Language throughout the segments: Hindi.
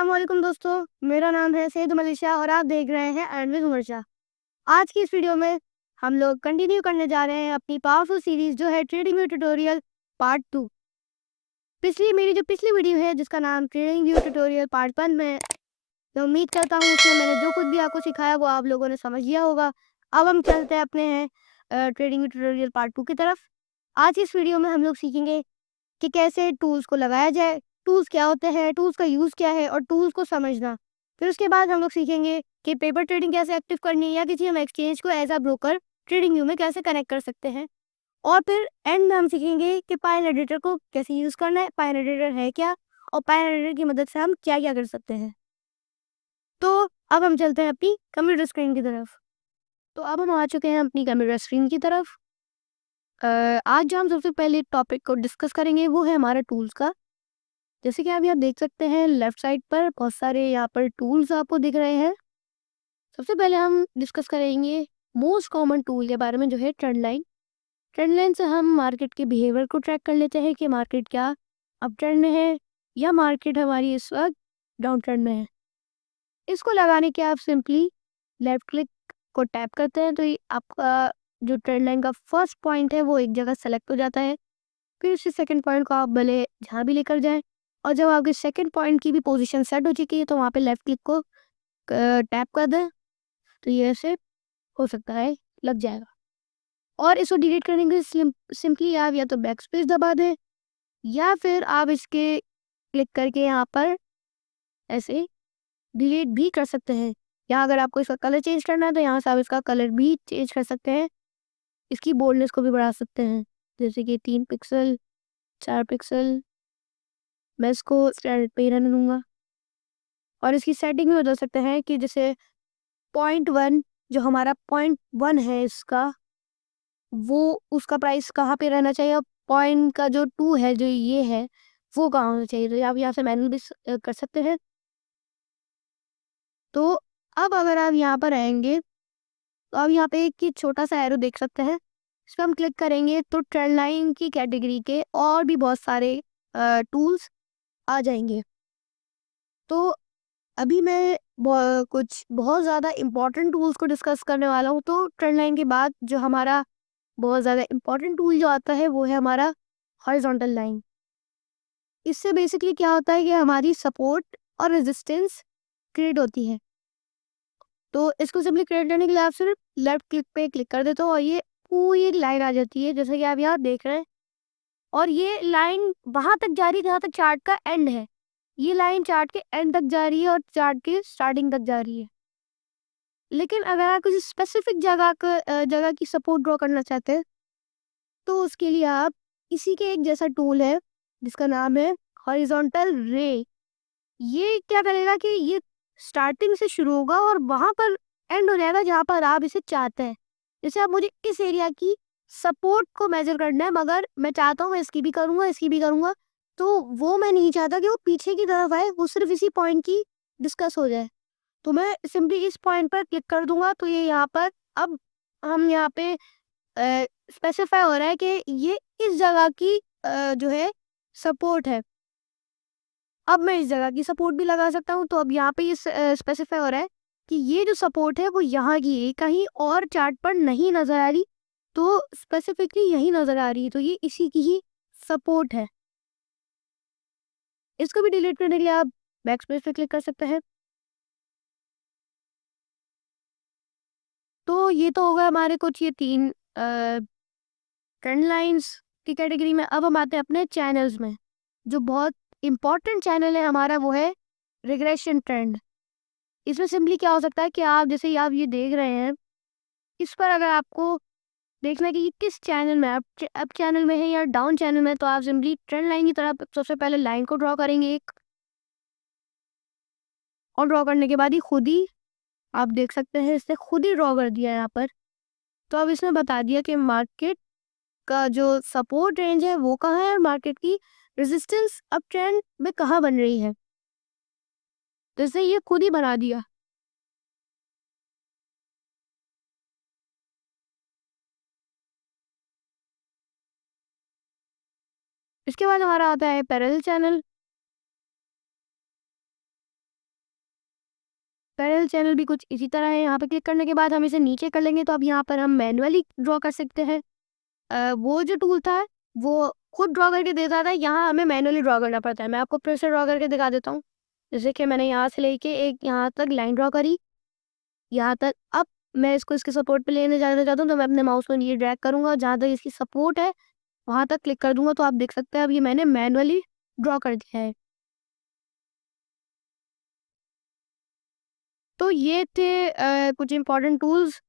अस्सलामुअलैकुम दोस्तों, मेरा नाम है सैयद मलिशा और आप देख रहे हैं एंड विद उमर शाह। आज की इस वीडियो में हम लोग कंटिन्यू करने जा रहे हैं अपनी पावरफुल सीरीज जो है ट्रेडिंग व्यू ट्यूटोरियल पार्ट 2। मेरी जो पिछली वीडियो है जिसका नाम ट्रेडिंग व्यू ट्यूटोरियल पार्ट 1 में, मैं उम्मीद करता हूँ उसमें मैंने जो कुछ भी आपको सिखाया वो आप लोगों ने समझ लिया होगा। अब हम चलते हैं अपने हैं ट्रेडिंग व्यू ट्यूटोरियल पार्ट 2 की तरफ। आज इस वीडियो में हम लोग सीखेंगे कि कैसे टूल्स को लगाया जाए, टूल्स क्या होते हैं, टूल्स का यूज़ क्या है और टूल्स को समझना। फिर उसके बाद हम लोग सीखेंगे कि पेपर ट्रेडिंग कैसे एक्टिव करनी है या किसी हम एक्सचेंज को as a broker trading view में कैसे कनेक्ट कर सकते हैं। और फिर एंड में हम सीखेंगे कि पायन एडिटर को कैसे यूज़ करना है, पायन एडिटर है क्या और पायन एडिटर की मदद से हम क्या-क्या कर सकते हैं। तो अब हम चलते हैं अपनी कंप्यूटर स्क्रीन की तरफ। तो अब हम आ चुके हैं अपनी कंप्यूटर स्क्रीन की तरफ। आज जो हम सबसे पहले टॉपिक को डिस्कस करेंगे वो है हमारा टूल्स का। जैसे कि आप यहाँ देख सकते हैं लेफ्ट साइड पर बहुत सारे यहाँ पर टूल्स आपको दिख रहे हैं। सबसे पहले हम डिस्कस करेंगे मोस्ट कॉमन टूल के बारे में जो है ट्रेंड लाइन। ट्रेंड लाइन से हम मार्केट के बिहेवियर को ट्रैक कर लेते हैं कि मार्केट क्या अप ट्रेंड में है या मार्केट हमारी इस वक्त डाउन ट्रेंड में है। इसको लगाने के आप सिंपली लेफ्ट क्लिक को टैप करते हैं तो ये आपका जो ट्रेंड लाइन का फर्स्ट पॉइंट है वो एक जगह सेलेक्ट हो जाता है। फिर उसी सेकंड पॉइंट को आप भले जहाँ भी लेकर जाएँ और जब आपके सेकंड पॉइंट की भी पोजीशन सेट हो चुकी है तो वहाँ पे लेफ्ट क्लिक को टैप कर दें, तो ये ऐसे हो सकता है लग जाएगा। और इसको डिलीट करने के लिए सिंपली आप या तो बैक स्पेस दबा दें या फिर आप इसके क्लिक करके यहाँ पर ऐसे डिलीट भी कर सकते हैं। या अगर आपको इसका कलर चेंज करना है तो यहाँ से आप इसका कलर भी चेंज कर सकते हैं। इसकी बोल्डनेस को भी बढ़ा सकते हैं, जैसे कि 3 पिक्सल, 4 पिक्सल। मैं इसको स्टैंडर्ड पे ही रहने दूँगा। और इसकी सेटिंग भी बदल सकते हैं कि जैसे पॉइंट 1 जो हमारा पॉइंट 1 है इसका, वो उसका प्राइस कहाँ पे रहना चाहिए और पॉइंट का जो 2 है जो ये है, वो कहाँ होना चाहिए। तो आप यहाँ से मैनुअल भी कर सकते हैं। तो अब अगर आप यहाँ पर आएँगे, तो आप यहाँ पे एक ये छोटा-सा एरो देख सकते हैं। इस पे हम क्लिक करेंगे तो ट्रेंड लाइन की कैटेगरी के और भी बहुत सारे टूल्स आ जाएँगे। तो अभी मैं कुछ बहुत ज़्यादा इम्पोर्टेंट टूल्स को डिस्कस करने वाला हूँ। तो ट्रेंड लाइन के बाद जो हमारा बहुत ज़्यादा इम्पोर्टेंट टूल जो आता है वो है हमारा हॉरिजॉन्टल लाइन। इससे बेसिकली क्या होता है कि हमारी सपोर्ट और रेजिस्टेंस क्रिएट होती है। तो इसको सिंपली क्रिएट करने के लिए आप सिर्फ लेफ्ट क्लिक पे क्लिक कर देते हो और ये पूरी एक लाइन आ जाती है जैसे कि आप यहाँ देख रहे हैं। और ये लाइन वहां तक जा रही है जहाँ तक चार्ट का एंड है। ये लाइन चार्ट के एंड तक जा रही है और चार्ट के स्टार्टिंग तक जा रही है। लेकिन अगर आप किसी स्पेसिफिक जगह की सपोर्ट ड्रॉ करना चाहते हैं तो उसके लिए आप इसी के एक जैसा टूल है जिसका नाम है हॉरिजॉन्टल रे। ये क्या करेगा कि ये स्टार्टिंग से शुरू होगा और वहां पर एंड हो जाएगा जहां पर आप इसे चाहते हैं। जैसे आप मुझे इस एरिया की सपोर्ट को मेजर करना है मगर मैं चाहता हूँ मैं इसकी भी करूंगा। तो वो मैं नहीं चाहता कि वो पीछे की तरफ आए, वो सिर्फ इसी पॉइंट की डिस्कस हो जाए। तो मैं सिंपली इस पॉइंट पर क्लिक कर दूंगा तो ये यहाँ पर अब हम यहाँ पे स्पेसिफाई हो रहा है कि ये इस जगह की जो है सपोर्ट है। अब मैं इस जगह की सपोर्ट भी लगा सकता हूँ। तो अब यहाँ पे ये स्पेसिफाई हो रहा है कि ये जो सपोर्ट है वो यहाँ की है, कहीं और चार्ट पर नहीं नजर आ रही। तो स्पेसिफिकली यही नजर आ रही है, तो ये इसी की ही सपोर्ट है। इसको भी डिलीट करने के लिए आप बैक स्पेस पे क्लिक कर सकते हैं। तो ये तो होगा हमारे कुछ ये 3 ट्रेंड लाइंस की कैटेगरी में। अब हम आते हैं अपने चैनल्स में। जो बहुत इंपॉर्टेंट चैनल है हमारा वो है रिग्रेशन ट्रेंड। इसमें सिंपली क्या हो सकता है कि आप जैसे आप ये देख रहे हैं, इस पर अगर आपको देखना है कि ये किस चैनल में अप चैनल में है या डाउन चैनल में, तो आप सिंपली ट्रेंड लाइन की तरह सबसे पहले लाइन को ड्रॉ करेंगे एक। और ड्रॉ करने के बाद ही खुद ही आप देख सकते हैं इसने खुद ही ड्रॉ कर दिया है यहाँ पर। तो अब इसने बता दिया कि मार्केट का जो सपोर्ट रेंज है वो कहाँ है और मार्केट की रेजिस्टेंस अप ट्रेंड में कहाँ बन रही है। तो इसने ये खुद ही बना दिया। इसके बाद हमारा आता है पैरेलल चैनल। पैरेलल चैनल भी कुछ इसी तरह है। यहाँ पे क्लिक करने के बाद हम इसे नीचे कर लेंगे तो अब यहाँ पर हम मैनुअली ड्रॉ कर सकते हैं। वो जो टूल था वो खुद ड्रॉ करके देता था, यहाँ हमें मैनुअली ड्रॉ करना पड़ता है। मैं आपको फिर से ड्रॉ करके दिखा देता हूँ। जैसे कि मैंने यहाँ से लेके एक यहाँ तक लाइन ड्रॉ करी, यहाँ तक। अब मैं इसको इसके सपोर्ट पे लेने जाना चाहता हूँ तो मैं अपने माउस को नीचे ड्रैग करूँगा और जहाँ तक इसकी सपोर्ट है वहाँ तक क्लिक कर दूँगा, तो आप देख सकते हैं अब ये मैंने मैनुअली ड्रॉ कर दिया है। तो ये थे कुछ इम्पोर्टेंट टूल्स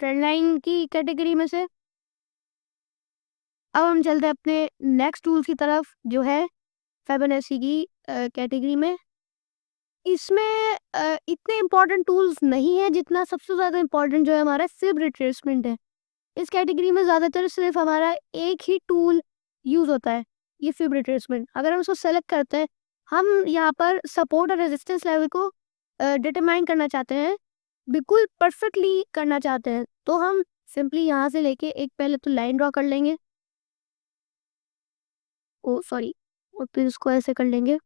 ट्रेंड लाइन की कैटेगरी में से। अब हम चलते हैं अपने नेक्स्ट टूल्स की तरफ जो है फिबोनाची की कैटेगरी में। इसमें इतने इम्पोर्टेंट टूल्स नहीं है जितना सबसे ज़्यादा इम्पोर्टेंट जो है हमारा फिब रिट्रेसमेंट है। इस कैटेगरी में ज़्यादातर सिर्फ हमारा एक ही टूल यूज़ होता है, ये फिब रिट्रेसमेंट। अगर हम उसको सेलेक्ट करते हैं, हम यहाँ पर सपोर्ट और रेजिस्टेंस लेवल को डिटरमाइन करना चाहते हैं, बिल्कुल परफेक्टली करना चाहते हैं, तो हम सिंपली यहाँ से लेके एक पहले तो लाइन ड्रॉ कर लेंगे। ओ सॉरी, और फिर इसको ऐसे कर लेंगे।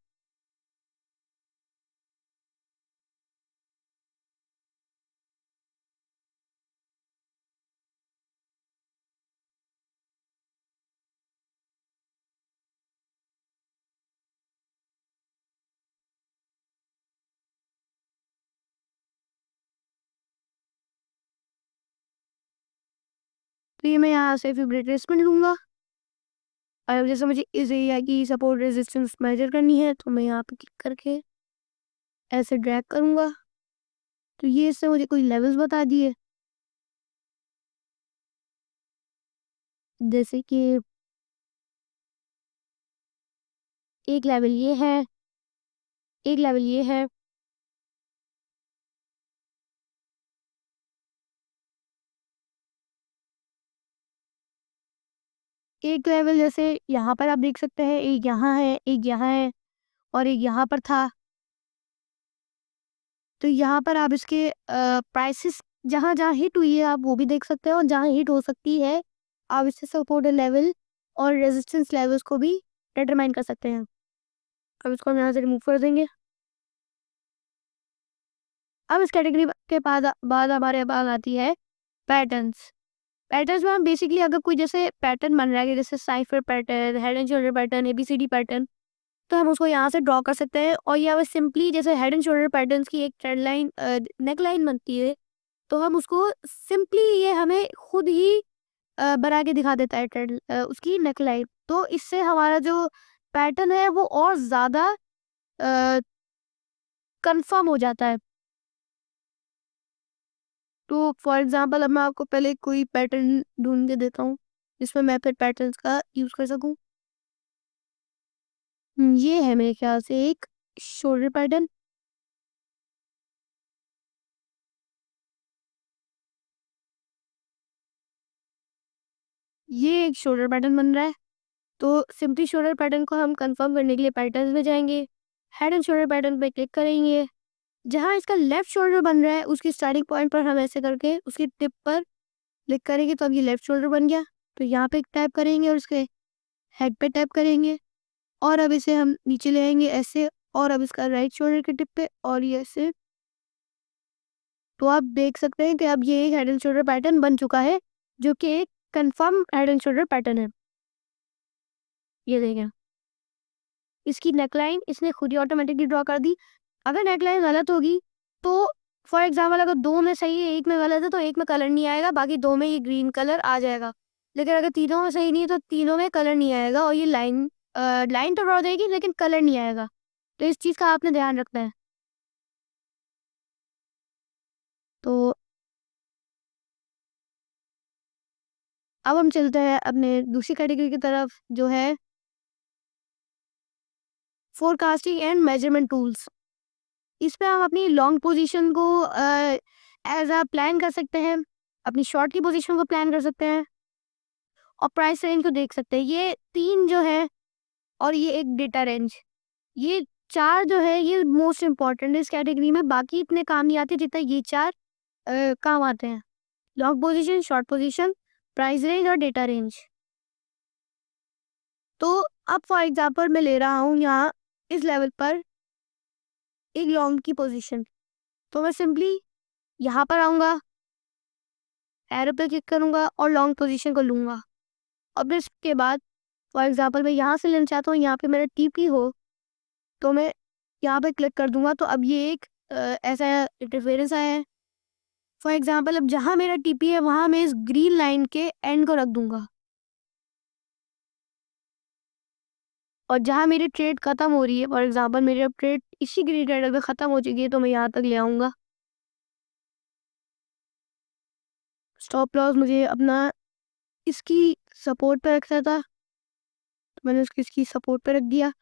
तो ये मैं यहाँ से फिर रिट्रेसमेंट लूँगा। और जैसे मुझे इस एरिया की सपोर्ट रेजिस्टेंस मेजर करनी है तो मैं यहाँ पे क्लिक करके ऐसे ड्रैग करूँगा। तो ये इससे मुझे कोई लेवल्स बता दिए, जैसे कि एक लेवल ये है, एक लेवल ये है। एक लेवल जैसे यहाँ पर आप देख सकते हैं, एक यहाँ है, एक यहाँ है और एक यहाँ पर था। तो यहाँ पर आप इसके प्राइसेस जहाँ-जहाँ हिट हुई है आप वो भी देख सकते हैं और जहाँ हिट हो सकती है, आप इससे सपोर्ट लेवल और रेजिस्टेंस लेवल्स को भी डिटरमाइन कर सकते हैं। अब इसको हम यहाँ से रिमूव कर देंगे। अब इस कैटेगरी के बाद हमारे पास आती है पैटर्न्स। पैटर्न्स में हम बेसिकली अगर कोई जैसे पैटर्न बन रहा है जैसे cypher pattern, head and shoulder pattern, ABCD pattern, तो हम उसको यहाँ से ड्रॉ कर सकते हैं। और या फिर सिंपली जैसे हेड एंड शोल्डर पैटर्न्स की एक ट्रेंड लाइन नेक लाइन बनती है, तो हम उसको सिंपली ये हमें खुद ही बना के दिखा देता है उसकी नेक लाइन। तो इससे हमारा जो पैटर्न है वो और ज़्यादा कंफर्म हो जाता है। तो फॉर एग्जांपल अब मैं आपको पहले कोई पैटर्न ढूँढ के देता हूँ, जिसमें मैं फिर पैटर्न्स का यूज़ कर सकूँ। ये है मेरे ख्याल से एक शोल्डर पैटर्न। ये एक शोल्डर पैटर्न बन रहा है। तो सिंपली शोल्डर पैटर्न को हम कंफर्म करने के लिए पैटर्न्स में जाएँगे, हेड एंड शोल्डर पैटर्न पे क्लिक करेंगे। जहाँ इसका लेफ्ट शोल्डर बन रहा है उसकी स्टार्टिंग पॉइंट पर हम ऐसे करके उसकी टिप पर क्लिक करेंगे तो अब ये लेफ्ट शोल्डर बन गया। तो यहाँ पे टैप करेंगे और उसके हेड पे टैप करेंगे और अब इसे हम नीचे ले आएँगे ऐसे, और अब इसका राइट शोल्डर की टिप पे और ये ऐसे। तो आप देख सकते हैं कि अब ये एक हेड एंड शोल्डर पैटर्न बन चुका है, जो कि एक confirm head and shoulder pattern है। ये देखें, इसकी नेकलाइन इसने खुद ही ऑटोमेटिकली ड्रॉ कर दी। अगर नेकलाइन गलत होगी तो फॉर एग्जांपल अगर 2 में सही है, 1 में गलत है तो 1 में कलर नहीं आएगा, बाकी 2 में ये ग्रीन कलर आ जाएगा। लेकिन अगर तीनों में सही नहीं है तो तीनों में कलर नहीं आएगा और ये लाइन तो ड्रॉ देगी लेकिन कलर नहीं आएगा। तो इस चीज़ का आपने ध्यान रखना है। तो अब हम चलते हैं अपने दूसरी कैटेगरी की तरफ जो है फोरकास्टिंग एंड मेजरमेंट टूल्स। इसमें हम अपनी लॉन्ग पोजीशन को एज़ अ प्लान कर सकते हैं, अपनी शॉर्ट की पोजीशन को प्लान कर सकते हैं और प्राइस रेंज को देख सकते हैं। ये 3 जो है और ये एक डेटा रेंज, ये 4 जो है ये मोस्ट इम्पोर्टेंट है इस कैटेगरी में, बाकी इतने काम नहीं आते जितना ये 4 काम आते हैं। Long position, short position, price range और डेटा रेंज। तो अब फॉर एग्जांपल मैं ले रहा हूँ यहाँ इस लेवल पर एक लॉन्ग की पोजीशन। तो मैं सिंपली यहाँ पर आऊँगा, एरो पे क्लिक करूँगा और लॉन्ग पोजीशन को लूँगा। और फिर इसके बाद फॉर एग्ज़ाम्पल मैं यहाँ से लेना चाहता हूँ, यहाँ पे मेरा टीपी हो, तो मैं यहाँ पे क्लिक कर दूँगा, तो अब ये एक ऐसा इंटरफेरेंस आया है। फॉर एग्ज़ाम्पल अब जहाँ मेरा टीपी है वहाँ मैं इस ग्रीन लाइन के एंड को रख दूँगा। और जहाँ मेरी ट्रेड खत्म हो रही है, फॉर एग्ज़ाम्पल मेरी अब ट्रेड इसी ग्रीन कैंडल पे खत्म हो चुकी है, तो मैं यहाँ तक ले आऊँगा। स्टॉप लॉस मुझे अपना इसकी सपोर्ट पे रखना था, तो मैंने उसको इसकी सपोर्ट पे रख दिया।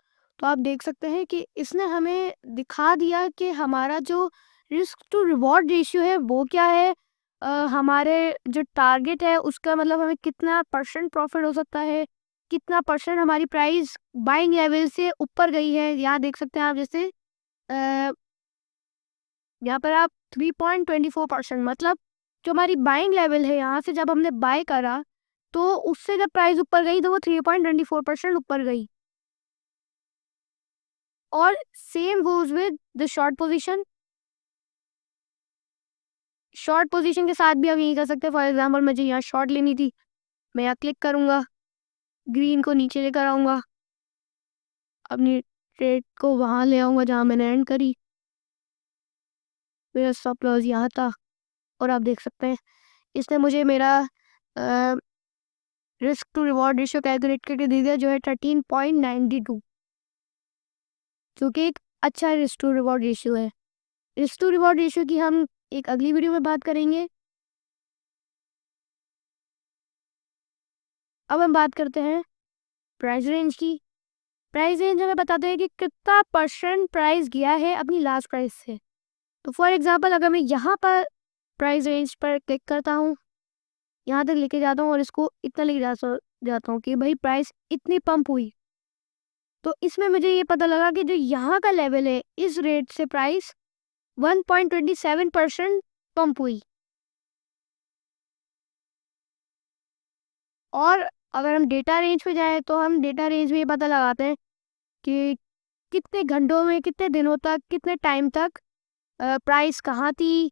तो आप देख सकते हैं कि इसने हमें दिखा दिया कि हमारा जो रिस्क टू रिवॉर्ड रेशियो है वो क्या है। हमारे जो टारगेट है उसका मतलब हमें कितना परसेंट प्रॉफिट हो सकता है, कितना परसेंट हमारी प्राइस बाइंग लेवल से ऊपर गई है। यहाँ देख सकते हैं आप, जैसे अ, यहाँ पर आप 3.24% मतलब जो हमारी बाइंग लेवल है, यहाँ से जब हमने बाय करा तो उससे जब प्राइस ऊपर गई तो वो 3.24% ऊपर गई। और same goes with the short position. Short position के साथ भी हम यही कर सकते हैं। फॉर एग्ज़ाम्पल मुझे यहाँ शॉर्ट लेनी थी, मैं यहाँ क्लिक करूँगा, ग्रीन को नीचे लेकर आऊँगा, अपनी ट्रेड को वहाँ ले आऊँगा जहाँ मैंने एंड करी। मेरा स्टॉप लॉस यहाँ था और आप देख सकते हैं इसने मुझे मेरा uh, risk to reward ratio calculate करके दे दिया, जो है 13.92, जो कि एक अच्छा रिस्क टू रिवॉर्ड रेशियो है। रिस्क टू रिवॉर्ड रेशियो की हम एक अगली वीडियो में बात करेंगे। अब हम बात करते हैं प्राइस रेंज की। प्राइस रेंज हमें बताते हैं कि कितना परसेंट प्राइस गया है अपनी लास्ट प्राइस से। तो फॉर एग्जांपल अगर मैं यहाँ पर प्राइस रेंज पर क्लिक करता हूँ, यहाँ तक लेके जाता हूँ और इसको इतना लेके जाता हूँ कि भाई प्राइस इतनी पंप हुई, तो इसमें मुझे ये पता लगा कि जो यहाँ का लेवल है इस रेट से प्राइस 1.27% पंप हुई। और अगर हम डेटा रेंज पे जाएं तो हम डेटा रेंज में ये पता लगाते हैं कि कितने घंटों में, कितने दिनों तक, कितने टाइम तक प्राइस कहाँ थी,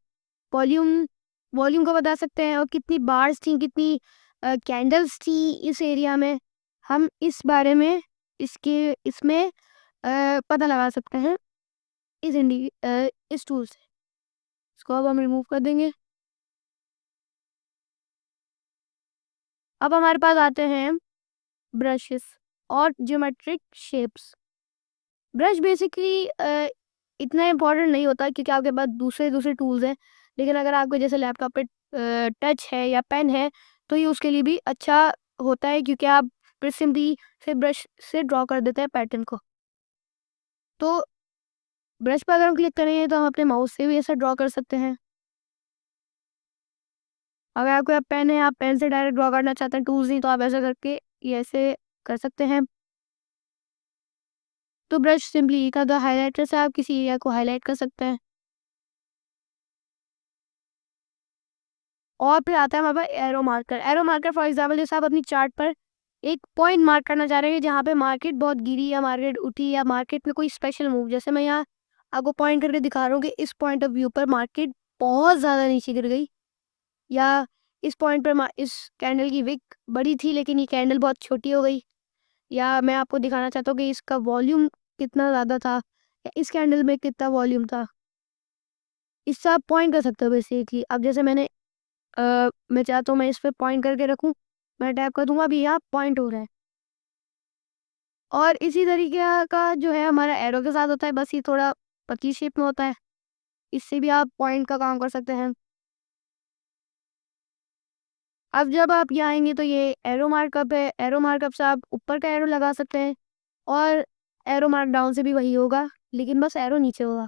वॉल्यूम वॉल्यूम को बता सकते हैं, और कितनी बार्स थी, कितनी कैंडल्स थी इस एरिया में। हम इस बारे में इसमें पता लगा सकते हैं इस टूल से। इसको अब हम रिमूव कर देंगे। अब हमारे पास आते हैं ब्रशेस और ज्योमेट्रिक शेप्स। ब्रश बेसिकली इतना इम्पोर्टेंट नहीं होता क्योंकि आपके पास दूसरे दूसरे टूल्स हैं, लेकिन अगर आपके जैसे लैपटॉप पे टच है या पेन है तो ये उसके लिए भी अच्छा होता है, क्योंकि आप फिर सिंपली से ब्रश से ड्रॉ कर देते हैं पैटर्न को। तो ब्रश पर अगर हम क्लिक करेंगे तो हम अपने माउस से भी ऐसा ड्रॉ कर सकते हैं। अगर आपके पास पेन है, आप पेन से डायरेक्ट ड्रॉ करना चाहते हैं, टूल्स नहीं, तो आप ऐसा करके ये ऐसे कर सकते हैं। तो ब्रश सिंपली एक आधा हाइलाइटर से आप किसी एरिया को हाईलाइट कर सकते हैं। और फिर आता है हमारे पास arrow marker. Arrow marker for example जैसे आप अपनी चार्ट पर एक पॉइंट मार्क करना चाह रहे हैं जहाँ पे मार्केट बहुत गिरी या मार्केट उठी या मार्केट में कोई स्पेशल मूव, जैसे मैं यहाँ आपको पॉइंट करके दिखा रहा हूँ कि इस पॉइंट ऑफ व्यू पर मार्केट बहुत ज़्यादा नीचे गिर गई, या इस पॉइंट पर इस कैंडल की विक बड़ी थी लेकिन ये कैंडल बहुत छोटी हो गई, या मैं आपको दिखाना चाहता हूँ कि इसका वॉल्यूम कितना ज़्यादा था या इस कैंडल में कितना वॉल्यूम था। इससे आप पॉइंट कर सकते हो बेसिकली। अब जैसे मैं चाहता हूँ मैं इस पे पॉइंट करके रखूँ, मैं टैप कर दूँगा, अभी यहाँ पॉइंट हो रहा है। और इसी तरीके का जो है हमारा एरो के साथ होता है, बस ये थोड़ा पतली शेप में होता है। इससे भी आप पॉइंट का काम कर सकते हैं। अब जब आप यहाँ आएँगे तो ये एरो मार्कअप है, एरो मार्कअप से आप ऊपर का एरो लगा सकते हैं और एरो मार्क डाउन से भी वही होगा, लेकिन बस एरो नीचे होगा।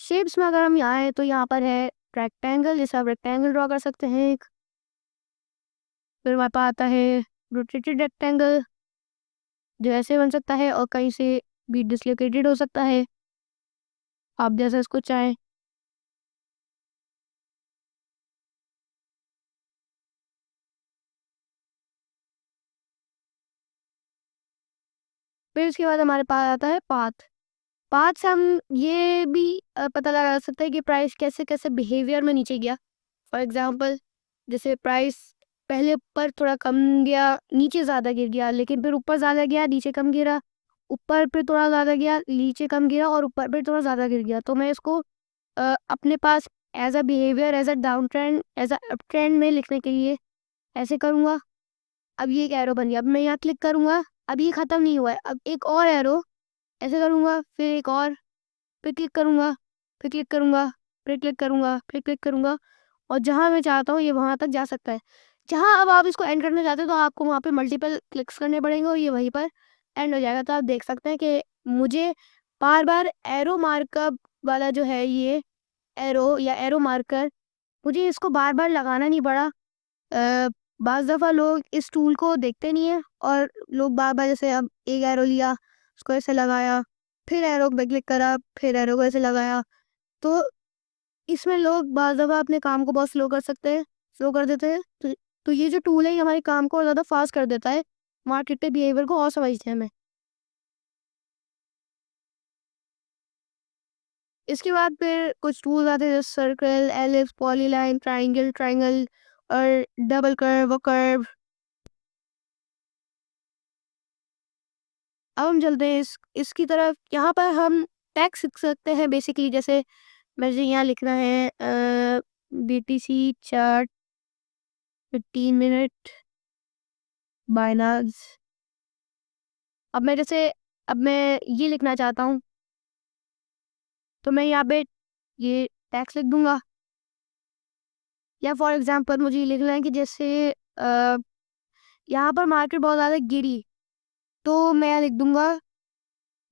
शेप्स में अगर हम यहाँ आएँ तो यहाँ पर है रेक्टेंगल, जैसे आप रेक्टेंगल ड्रॉ कर सकते हैं एक। फिर हमारे पास आता है रोटेटेड रेक्टेंगल, जो ऐसे बन सकता है और कहीं से भी डिसलोकेटेड हो सकता है, आप जैसा इसको चाहें। फिर उसके बाद हमारे पास आता है पाथ। पाथ से हम ये भी पता लगा सकते हैं कि प्राइस कैसे-कैसे बिहेवियर में नीचे गया। फॉर एग्ज़ाम्पल जैसे प्राइस पहले ऊपर थोड़ा कम गया, नीचे ज़्यादा गिर गया, लेकिन फिर ऊपर ज़्यादा गया, नीचे कम गिरा, ऊपर पे थोड़ा ज़्यादा गया, नीचे कम गिरा और ऊपर पे थोड़ा ज़्यादा गिर गया। तो मैं इसको अपने पास as a behaviour, as a down trend, as a up trend में लिखने के लिए ऐसे करूँगा। अब ये एक एरो बन गया, अब मैं यहाँ क्लिक करूँगा, अब ये खत्म नहीं हुआ है, अब एक और एरो ऐसे करूँगा, फिर एक और, फिर क्लिक करूँगा, फिर क्लिक करूँगा, फिर क्लिक करूँगा, फिर क्लिक करूँगा और जहाँ मैं चाहता हूँ ये वहाँ तक जा सकता है। जहाँ अब आप इसको एंड करना चाहते हो तो आपको वहाँ पे मल्टीपल क्लिक्स करने पड़ेंगे और ये वहीं पर एंड हो जाएगा। तो आप देख सकते हैं कि मुझे बार-बार एरो मार्कअप वाला जो है ये एरो या एरो मार्कर, मुझे इसको बार-बार लगाना नहीं पड़ा। बाज़ दफ़ा लोग इस टूल को देखते नहीं हैं और लोग बार-बार जैसे अब एक एरो लिया, उसको ऐसे लगाया, फिर एरो पे क्लिक करा, फिर एरो को ऐसे लगाया। तो इसमें लोग बाज़ दफ़ा अपने काम को बहुत स्लो कर सकते हैं, स्लो कर देते हैं। तो ये जो टूल है ये हमारे काम को और ज़्यादा फ़ास्ट कर देता है, मार्केट के बिहेवियर को और समझने में। इसके बाद फिर कुछ टूल्स आते हैं जैसे circle, ellipse, polyline, triangle, triangle और डबल कर्व और कर्व। अब हम चलते हैं इसकी तरफ। यहाँ पर हम टेक्स्ट लिख सकते हैं बेसिकली, जैसे मुझे यहाँ लिखना है बीटीसी चार्ट 15 मिनट बायनाज। अब मैं जैसे अब मैं ये लिखना चाहता हूँ, तो मैं यहाँ पे ये टेक्स्ट लिख दूँगा। या फॉर एग्ज़ाम्पल मुझे ये लिखना है कि जैसे यहाँ पर मार्केट बहुत ज़्यादा गिरी, तो मैं यहाँ लिख दूँगा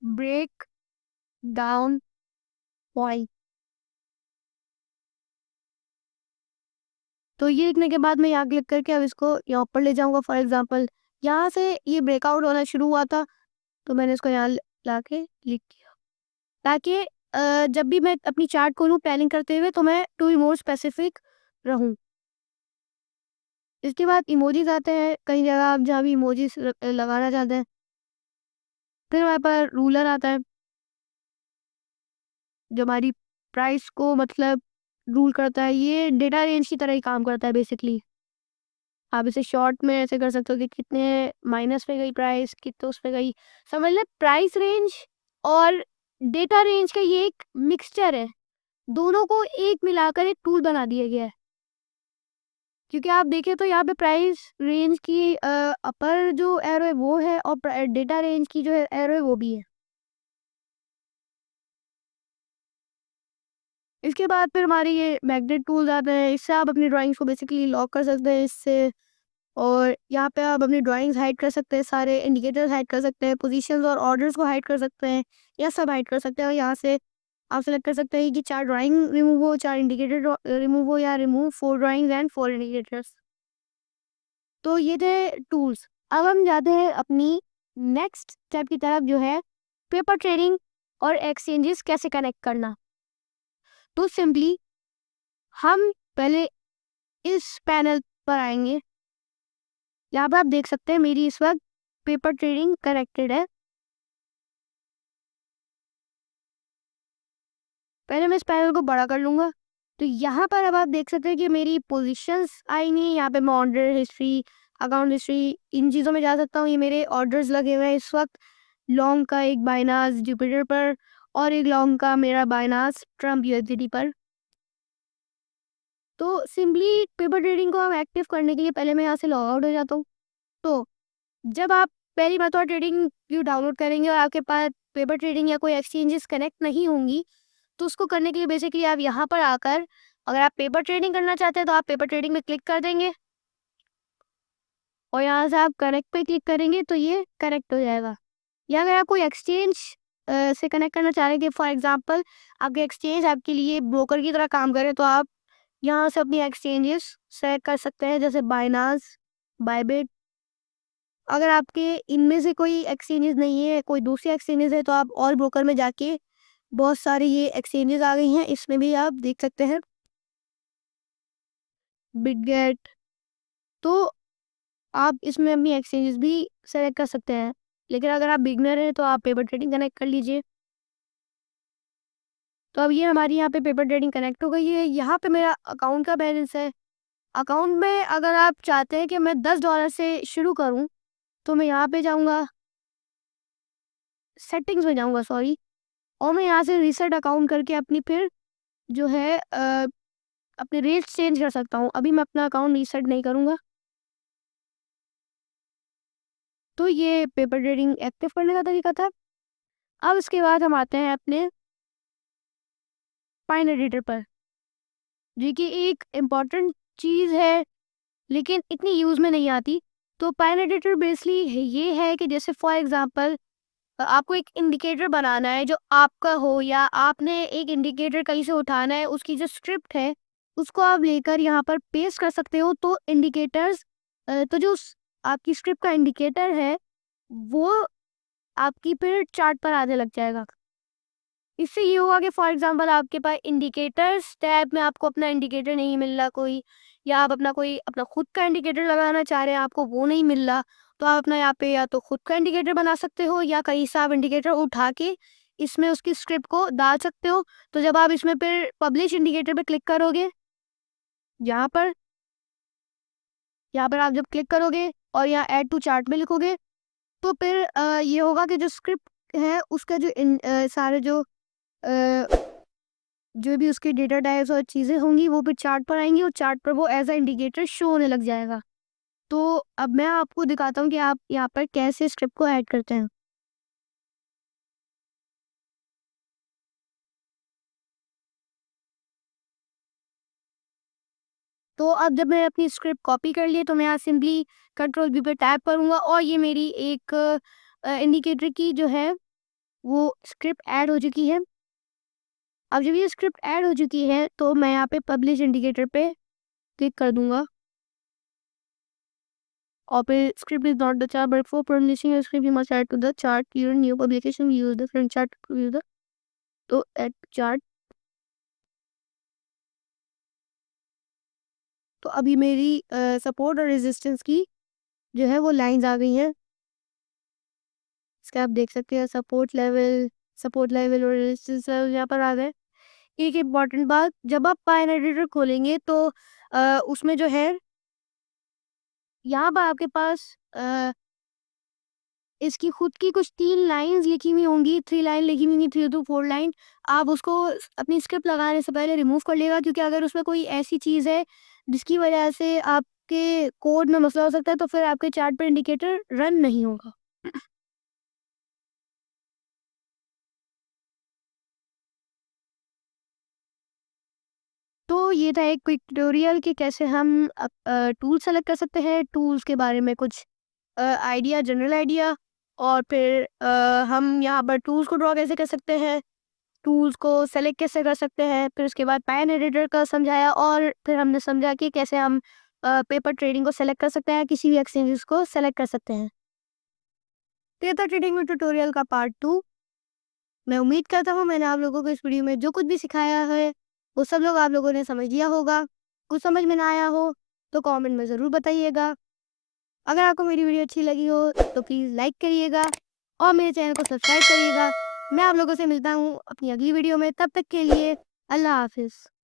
ब्रेक डाउन पॉइंट। तो ये लिखने के बाद मैं यहाँ क्लिक करके अब इसको यहाँ ऊपर ले जाऊँगा। फॉर एग्ज़ाम्पल यहाँ से ये ब्रेकआउट होना शुरू हुआ था, तो मैंने इसको यहाँ लाके क्लिक किया, ताकि जब भी मैं अपनी चार्ट खोलूँ प्लानिंग करते हुए तो मैं टू बी मोर स्पेसिफिक रहूँ। इसके बाद इमोजीज़ आते हैं, कई जगह आप जहाँ भी इमोजीज़ लगाना चाहते हैं। फिर हमारे पास रूलर आता है, जो हमारी प्राइस को मतलब रूल करता है। ये डेटा रेंज की तरह ही काम करता है बेसिकली। आप इसे शॉर्ट में ऐसे कर सकते हो कि कितने माइनस में गई प्राइस, कितने उसमें गई। समझ लें प्राइस रेंज और डेटा रेंज का ये एक मिक्सचर है। दोनों को एक मिलाकर एक टूल बना दिया गया है। क्योंकि आप देखें तो यहाँ पे प्राइस रेंज की अपर जो एरो है वो है और डेटा रेंज की जो है एरो है वो भी है। इसके बाद फिर हमारी ये मैग्नेट टूल्स आते हैं, इससे आप अपनी ड्राइंग्स को बेसिकली लॉक कर सकते हैं इससे। और यहाँ पे आप अपनी ड्राइंग्स हाइड कर सकते हैं, सारे इंडिकेटर्स हाइड कर सकते हैं, पोजीशंस और ऑर्डर्स को हाइड कर सकते हैं, या सब हाइड कर सकते हैं। और यहाँ से आप सेलेक्ट कर सकते हैं कि 4 ड्राइंग रिमूव हो, 4 इंडिकेटर रिमूव हो, या रिमूव 4 ड्राइंग्स एंड 4 इंडिकेटर्स। तो ये थे टूल्स। अब हम जाते हैं अपनी नेक्स्ट स्टेप की तरफ, जो है पेपर ट्रेडिंग और एक्सचेंजेस कैसे कनेक्ट करना। तो सिंपली हम पहले इस पैनल पर आएँगे। यहाँ पे आप देख सकते हैं मेरी इस वक़्त पेपर ट्रेडिंग कनेक्टेड है। पहले मैं इस पैनल को बड़ा कर लूँगा। तो यहाँ पर अब आप देख सकते हैं कि मेरी पोज़ीशंस आएँगी। यहाँ पे मैं ऑर्डर हिस्ट्री, अकाउंट हिस्ट्री, इन चीज़ों में जा सकता हूँ। ये मेरे ऑर्डर्स लगे हुए हैं इस वक़्त। लॉन्ग का एक बायनास जुपिटर पर और एक लॉन्ग का मेरा बायनास ट्रम्प यूएसडीटी पर। तो सिंपली पेपर ट्रेडिंग को हम एक्टिव करने के लिए पहले मैं यहाँ से लॉग आउट हो जाता हूँ। तो जब आप पहली बार तो ट्रेडिंग व्यू डाउनलोड करेंगे और आपके पास पेपर ट्रेडिंग या कोई एक्सचेंजेस कनेक्ट नहीं होंगी, तो उसको करने के लिए बेसिकली आप यहाँ पर आकर, अगर आप पेपर ट्रेडिंग करना चाहते हैं तो आप पेपर ट्रेडिंग में क्लिक कर देंगे और यहाँ से आप कनेक्ट पे क्लिक करेंगे तो ये कनेक्ट हो जाएगा। या अगर आप कोई एक्सचेंज से कनेक्ट करना चाह रहे हैं कि फॉर एग्जांपल आपके एक्सचेंज आपके लिए ब्रोकर की तरह काम करे, तो आप यहाँ से अपनी एक्सचेंजेस सेलेक्ट कर सकते हैं, जैसे बाइनास, बायबिट। अगर आपके इनमें से कोई एक्सचेंजेस नहीं है, कोई दूसरी एक्सचेंजेस है, तो आप ऑल ब्रोकर में जाके बहुत सारी ये एक्सचेंजेस आ गई हैं, इसमें भी आप देख सकते हैं बिटगेट। तो आप इसमें अपनी एक्सचेंजेस भी सेलेक्ट कर सकते हैं। लेकिन अगर आप बिगनर हैं तो आप पेपर ट्रेडिंग कनेक्ट कर लीजिए। तो अब ये हमारी यहाँ पे पेपर ट्रेडिंग कनेक्ट हो गई है। यहाँ पे मेरा अकाउंट का बैलेंस है। अकाउंट में अगर आप चाहते हैं कि मैं $10 से शुरू करूँ, तो मैं यहाँ पे जाऊँगा, सेटिंग्स में जाऊँगा सॉरी, और मैं यहाँ से रीसेट अकाउंट करके अपनी फिर जो है अपने रेट्स चेंज कर सकता हूँ। अभी मैं अपना अकाउंट रीसेट नहीं करूँगा। तो ये पेपर ट्रेडिंग एक्टिव करने का तरीका था। अब इसके बाद हम आते हैं अपने पाइन एडिटर पर, जो कि एक इम्पॉर्टेंट चीज़ है, लेकिन इतनी यूज़ में नहीं आती। तो पाइन एडिटर बेसिकली ये है कि जैसे फॉर एग्ज़ाम्पल आपको एक इंडिकेटर बनाना है जो आपका हो, या आपने एक इंडिकेटर कहीं से उठाना है, उसकी जो स्क्रिप्ट है उसको आप लेकर यहाँ पर पेस्ट कर सकते हो। तो इंडिकेटर्स तो जो आपकी स्क्रिप्ट का इंडिकेटर है वो आपकी फिर चार्ट पर आने लग जाएगा। इससे ये होगा कि फॉर एग्जांपल आपके पास इंडिकेटर्स टैब में आपको अपना इंडिकेटर नहीं मिल रहा कोई, या आप अपना खुद का इंडिकेटर लगाना चाह रहे हैं, आपको वो नहीं मिल रहा, तो आप अपना यहाँ पे या तो खुद का इंडिकेटर बना सकते हो, या कहीं से आप इंडिकेटर उठा के इसमें उसकी स्क्रिप्ट को डाल सकते हो। तो जब आप इसमें फिर पब्लिश इंडिकेटर पे क्लिक करोगे, यहाँ पर आप जब क्लिक करोगे और यहाँ ऐड टू चार्ट में लिखोगे, तो फिर ये होगा कि जो स्क्रिप्ट है उसका जो सारे जो भी उसके डेटा टाइप्स और चीज़ें होंगी वो फिर चार्ट पर आएँगी, और चार्ट पर वो एज़ अ इंडिकेटर शो होने लग जाएगा। तो अब मैं आपको दिखाता हूँ कि आप यहाँ पर कैसे स्क्रिप्ट को ऐड करते हैं। तो अब जब मैंने अपनी स्क्रिप्ट कॉपी कर ली है, तो मैं यहाँ सिंपली कंट्रोल वी पे टैप करूँगा, और ये मेरी एक इंडिकेटर की जो है वो स्क्रिप्ट ऐड हो चुकी है। अब जब ये स्क्रिप्ट ऐड हो चुकी है, तो मैं यहाँ पे पब्लिश इंडिकेटर पे क्लिक कर दूँगा, और फिर script is not the chart but for publishing a script you must add to the chart your new publication we use the front chart to use the, तो ऐड चार्ट। तो अभी मेरी सपोर्ट और रेजिस्टेंस की जो है वो लाइन्स आ गई हैं। इसका आप देख सकते हैं सपोर्ट लेवल और रेजिस्टेंस लेवल यहाँ पर आ गए। एक इम्पॉर्टेंट बात, जब आप पाइन एडिटर खोलेंगे तो उसमें जो है यहाँ पर आपके पास इसकी खुद की कुछ 3 लाइन्स लिखी हुई होंगी, 3 लाइन लिखी हुई होंगी, 3 टू 4 लाइन। आप उसको अपनी स्क्रिप्ट लगाने से पहले रिमूव कर लिएगा, क्योंकि अगर उसमें कोई ऐसी चीज़ है जिसकी वजह से आपके कोड में मसला हो सकता है, तो फिर आपके चार्ट पर इंडिकेटर रन नहीं होगा। तो ये था एक क्विक ट्यूटोरियल कि कैसे हम टूल सेलेक्ट कर सकते हैं, टूल्स के बारे में कुछ आइडिया, जनरल आइडिया, और फिर हम यहाँ पर टूल्स को ड्रॉ कैसे कर सकते हैं, टूल्स को सेलेक्ट कैसे कर सकते हैं, फिर उसके बाद पैन एडिटर का समझाया, और फिर हमने समझा कि कैसे हम पेपर ट्रेडिंग को सेलेक्ट कर सकते हैं, किसी भी एक्सचेंजेस को सेलेक्ट कर सकते हैं। तो ये था ट्रेडिंग में ट्यूटोरियल का पार्ट 2। मैं उम्मीद करता हूँ मैंने आप लोगों को इस वीडियो में जो कुछ भी सिखाया है वो सब लोग आप लोगों ने समझ लिया होगा। कुछ समझ में ना आया हो तो कमेंट में ज़रूर बताइएगा। अगर आपको मेरी वीडियो अच्छी लगी हो तो प्लीज़ लाइक करिएगा और मेरे चैनल को सब्सक्राइब करिएगा। मैं आप लोगों से मिलता हूँ अपनी अगली वीडियो में, तब तक के लिए अल्लाह हाफ़िज़।